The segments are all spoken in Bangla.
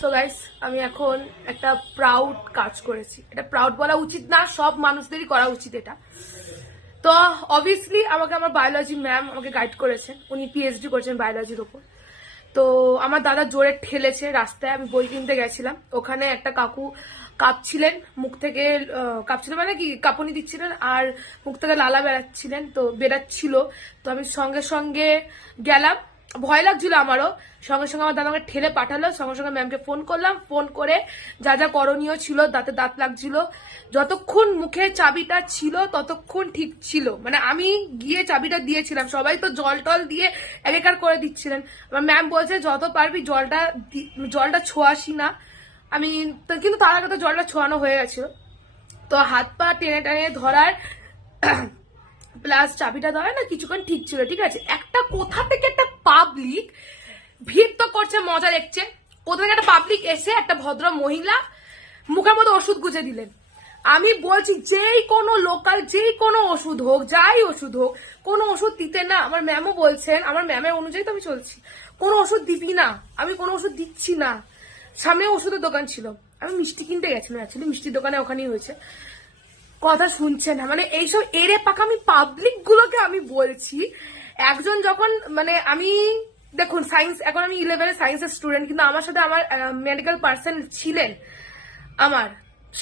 সো গাইস, আমি এখন একটা প্রাউড কাজ করেছি। এটা প্রাউড বলা উচিত না, সব মানুষদেরই করা উচিত এটা। তো অবভিয়াসলি আমাকে আমার বায়োলজি ম্যাম আমাকে গাইড করেছেন, উনি পিএইচডি করেছেন বায়োলজির ওপর। তো আমার দাদা জোরে ঠেলেছে রাস্তায়, আমি বই কিনতে গেছিলাম, ওখানে একটা কাকু কাঁপছিলেন, মুখ থেকে কাঁপছিলেন মানে কি কাঁপুনি দিচ্ছিলেন আর মুখ থেকে লালা বেরাচ্ছিলেন, তো বেরাচ্ছিল। তো আমি সঙ্গে সঙ্গে গেলাম, ভয় লাগছিল আমারও। সঙ্গে সঙ্গে আমার দাদা আমাকে ঠেলে পাঠালো, সঙ্গে সঙ্গে ম্যামকে ফোন করলাম, ফোন করে যা যা করণীয় ছিল, দাঁতে দাঁত লাগছিল, যতক্ষণ মুখে চাবিটা ছিল ততক্ষণ ঠিক ছিল। মানে আমি গিয়ে চাবিটা দিয়েছিলাম, সবাই তো জল টল দিয়ে একাকার করে দিচ্ছিলেন। আমার ম্যাম বলছে যত পারবি জলটা ছোঁয়াসি না। আমি কিন্তু তার আগে তো জলটা ছোঁয়ানো হয়ে গেছিল। তো হাত পা টেনে টেনে ধরার প্লাস চাবিটা দেওয়া না কিছুক্ষণ ঠিক ছিল, ঠিক আছে। একটা কোথা থেকে একটা পাবলিক ভিড় তো করছে, মজা দেখছে, কোথা থেকে একটা পাবলিক এসে একটা ভদ্র মহিলা মুখের মধ্যে ওষুধ গুঁজে দিলেন। আমি বলছি যেই কোনো লোকাল যেই কোনো ওষুধ হোক, যাই ওষুধ হোক, কোনো ওষুধ দিতে না। আমার ম্যামও বলছেন, আমার ম্যামের অনুযায়ী তো আমি চলছি, কোনো ওষুধ দিবি না। আমি কোনো ওষুধ দিচ্ছি না। সামনে ওষুধের দোকান ছিল, আমি মিষ্টি কিনতে গেছিলাম, অ্যাকচুয়ালি মিষ্টির দোকানে ওখানেই হয়েছে। কথা শুনছে না, মানে এইসব এরে পাকা আমি পাবলিক গুলোকে আমি বলছি। একজন যখন মানে আমি দেখুন সায়েন্স, এখন আমি 11 সায়েন্সের স্টুডেন্ট, কিন্তু আমার সাথে আমার মেডিকেল পার্সন ছিলেন আমার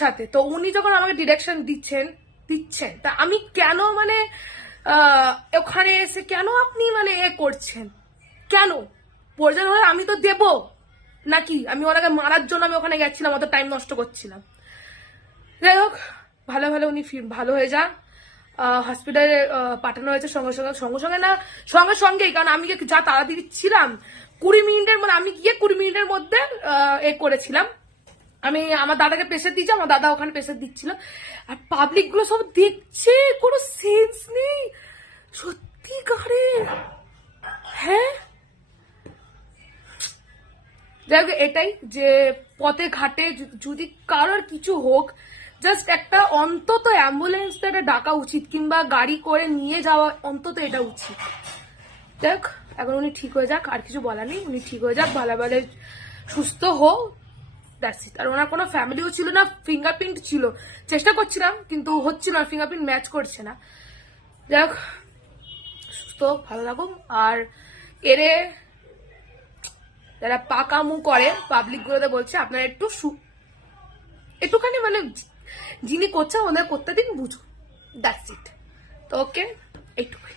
সাথে। তো উনি যখন আমাকে ডিরেকশন দিচ্ছেন তা আমি কেন মানে ওখানে এসে কেন আপনি মানে এ করছেন, কেন প্রয়োজন হলে আমি তো দেব নাকি? আমি ওনাকে মারার জন্য আমি ওখানে গেছিলাম, অত টাইম নষ্ট করছিলাম। যাই হোক, ভালো ভালো উনি ভালো হয়ে যান, হসপিটালে পাঠানো হয়েছে সঙ্গে সঙ্গে না, সঙ্গে সঙ্গেই। কারণ আমি যা তাড়াতাড়ি ছিলাম 20 মিনিটের মানে আমি গিয়ে 20 মিনিটের মধ্যে এ করেছিলাম। আমি আমার দাদাকে প্রেসার দিয়েছি, আমার দাদা ওখানে প্রেসার দিচ্ছিল, আর পাবলিক গুলো সব দেখছে, কোনো সেন্স নেই সত্যিকারে। হ্যাঁ, যাই হোক, এটাই যে পথে ঘাটে যদি কারোর কিছু হোক, জাস্ট একটা অন্তত অ্যাম্বুলেন্স একটা ডাকা উচিত, কিংবা গাড়ি করে নিয়ে যাওয়া অন্তত এটা উচিত। দেখ এখন উনি ঠিক হয়ে যাক, আর কিছু বলার নেই, উনি ঠিক হয়ে যাক, ভালো ভালো সুস্থ হোক, দ্যাটস ইট। আর ওনার কোনো ফ্যামিলিও ছিল না, ফিঙ্গারপ্রিন্ট ছিল, চেষ্টা করছিলাম কিন্তু হচ্ছিল না, ফিঙ্গারপ্রিন্ট ম্যাচ করছে না। যাই হোক, সুস্থ ভালো থাকুন। আর এরে যারা পাকামু করে পাবলিক গুলোতে বলছে আপনারা একটুখানি মানে যিনি করছেন ওদের করতে দিন, বুঝুন, দ্যাটস ইট। তো ওকে, এইটুকুই।